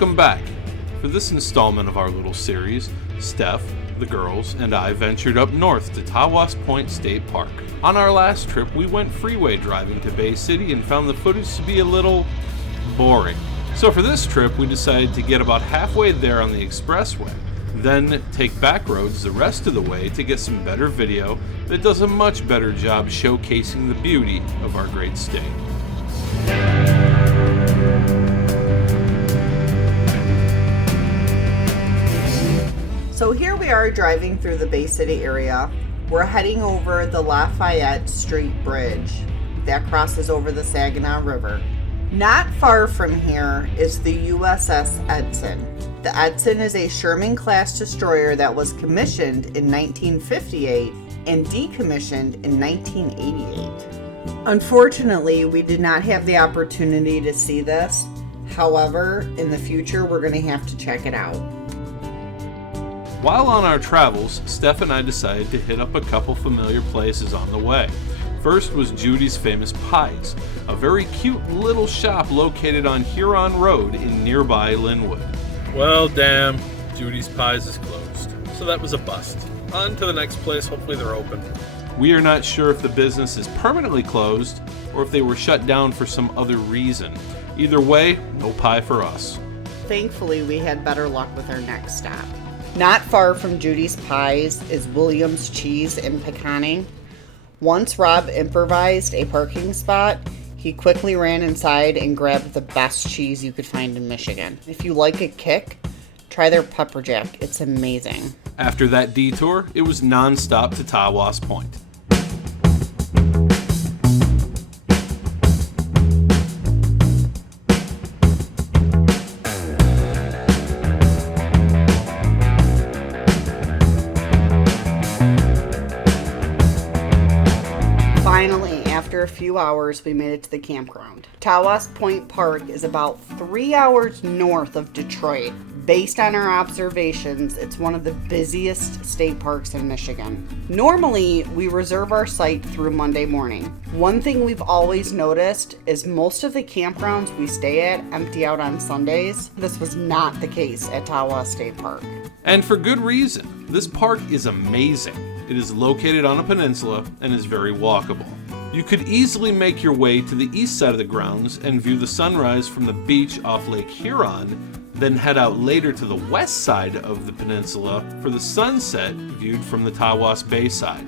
Welcome back. For this installment of our little series, Steph, the girls, and I ventured up north to Tawas Point State Park. On our last trip, we went freeway driving to Bay City and found the footage to be a little boring. So for this trip, we decided to get about halfway there on the expressway, then take back roads the rest of the way to get some better video that does a much better job showcasing the beauty of our great state. So here we are driving through the Bay City area. We're heading over the Lafayette Street Bridge that crosses over the Saginaw River. Not far from here is the USS Edson. The Edson is a Sherman-class destroyer that was commissioned in 1958 and decommissioned in 1988. Unfortunately, we did not have the opportunity to see this. However, in the future, we're going to have to check it out. While on our travels, Steph and I decided to hit up a couple familiar places on the way. First was Judy's Famous Pies, a very cute little shop located on Huron Road in nearby Linwood. Well, damn, Judy's Pies is closed, so that was a bust. On to the next place, hopefully they're open. We are not sure if the business is permanently closed or if they were shut down for some other reason. Either way, no pie for us. Thankfully, we had better luck with our next stop. Not far from Judy's Pies is Williams Cheese in Peconic. Once Rob improvised a parking spot, he quickly ran inside and grabbed the best cheese you could find in Michigan. If you like a kick, try their pepper jack. It's amazing. After that detour, it was non-stop to Tawas Point. Finally, after a few hours, we made it to the campground. Tawas Point Park is about 3 hours north of Detroit. Based on our observations, it's one of the busiest state parks in Michigan. Normally, we reserve our site through Monday morning. One thing we've always noticed is most of the campgrounds we stay at empty out on Sundays. This was not the case at Tawas State Park. And for good reason. This park is amazing. It is located on a peninsula and is very walkable. You could easily make your way to the east side of the grounds and view the sunrise from the beach off Lake Huron, then head out later to the west side of the peninsula for the sunset viewed from the Tawas Bay side.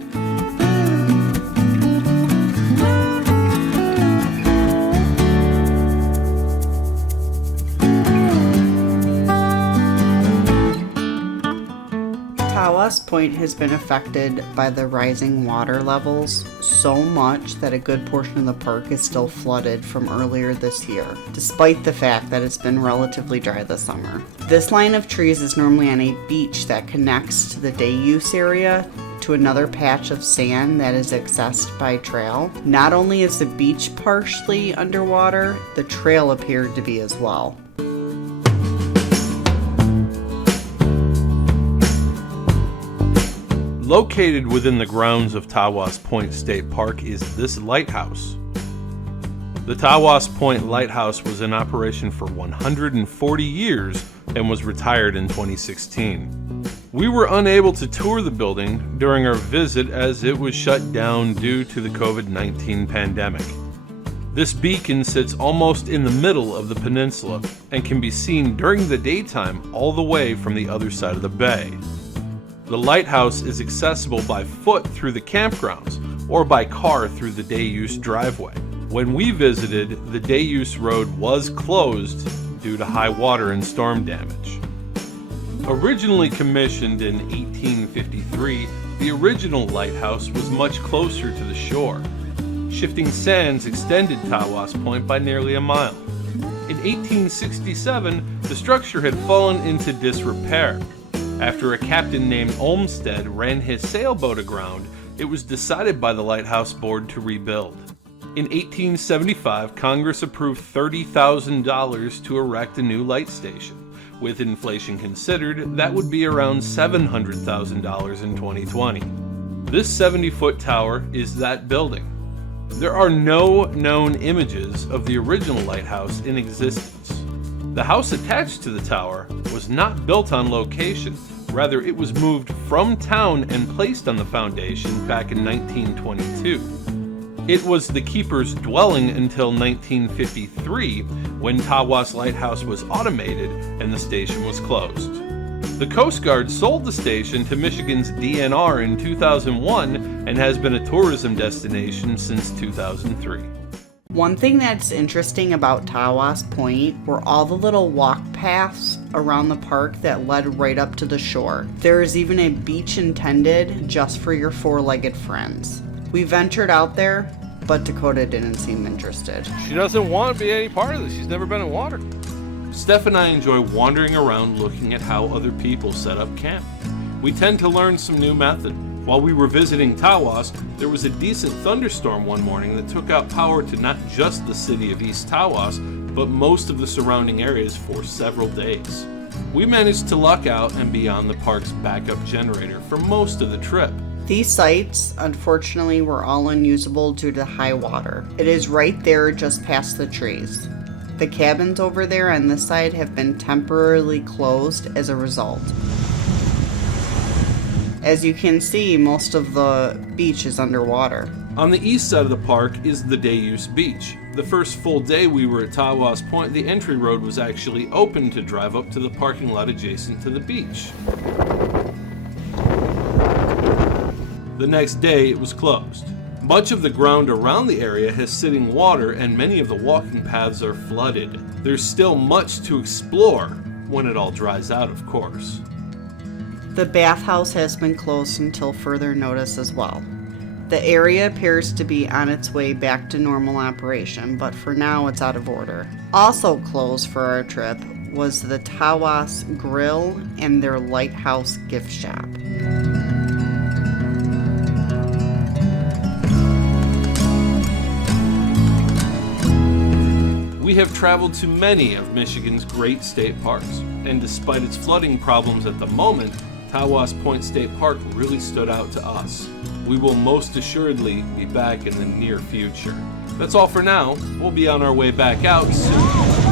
Tawas Point has been affected by the rising water levels so much that a good portion of the park is still flooded from earlier this year, despite the fact that it's been relatively dry this summer. This line of trees is normally on a beach that connects to the day use area to another patch of sand that is accessed by trail. Not only is the beach partially underwater, the trail appeared to be as well. Located within the grounds of Tawas Point State Park is this lighthouse. The Tawas Point Lighthouse was in operation for 140 years and was retired in 2016. We were unable to tour the building during our visit as it was shut down due to the COVID-19 pandemic. This beacon sits almost in the middle of the peninsula and can be seen during the daytime all the way from the other side of the bay. The lighthouse is accessible by foot through the campgrounds or by car through the day-use driveway. When we visited, the day-use road was closed due to high water and storm damage. Originally commissioned in 1853, the original lighthouse was much closer to the shore. Shifting sands extended Tawas Point by nearly a mile. In 1867, the structure had fallen into disrepair. After a captain named Olmsted ran his sailboat aground, it was decided by the Lighthouse Board to rebuild. In 1875, Congress approved $30,000 to erect a new light station. With inflation considered, that would be around $700,000 in 2020. This 70-foot tower is that building. There are no known images of the original lighthouse in existence. The house attached to the tower was not built on location. Rather, it was moved from town and placed on the foundation back in 1922. It was the keeper's dwelling until 1953, when Tawas Lighthouse was automated and the station was closed. The Coast Guard sold the station to Michigan's DNR in 2001 and has been a tourism destination since 2003. One thing that's interesting about Tawas Point were all the little walk paths around the park that led right up to the shore. There is even a beach intended just for your four-legged friends. We ventured out there, but Dakota didn't seem interested. She doesn't want to be any part of this. She's never been in water. Steph and I enjoy wandering around looking at how other people set up camp. We tend to learn some new method. While we were visiting Tawas, there was a decent thunderstorm one morning that took out power to not just the city of East Tawas, but most of the surrounding areas for several days. We managed to luck out and be on the park's backup generator for most of the trip. These sites, unfortunately, were all unusable due to high water. It is right there just past the trees. The cabins over there on this side have been temporarily closed as a result. As you can see, most of the beach is underwater. On the east side of the park is the day-use beach. The first full day we were at Tawas Point, the entry road was actually open to drive up to the parking lot adjacent to the beach. The next day, it was closed. Much of the ground around the area has sitting water and many of the walking paths are flooded. There's still much to explore when it all dries out, of course. The bathhouse has been closed until further notice as well. The area appears to be on its way back to normal operation, but for now it's out of order. Also closed for our trip was the Tawas Grill and their Lighthouse gift shop. We have traveled to many of Michigan's great state parks, and despite its flooding problems at the moment, Tawas Point State Park really stood out to us. We will most assuredly be back in the near future. That's all for now. We'll be on our way back out soon.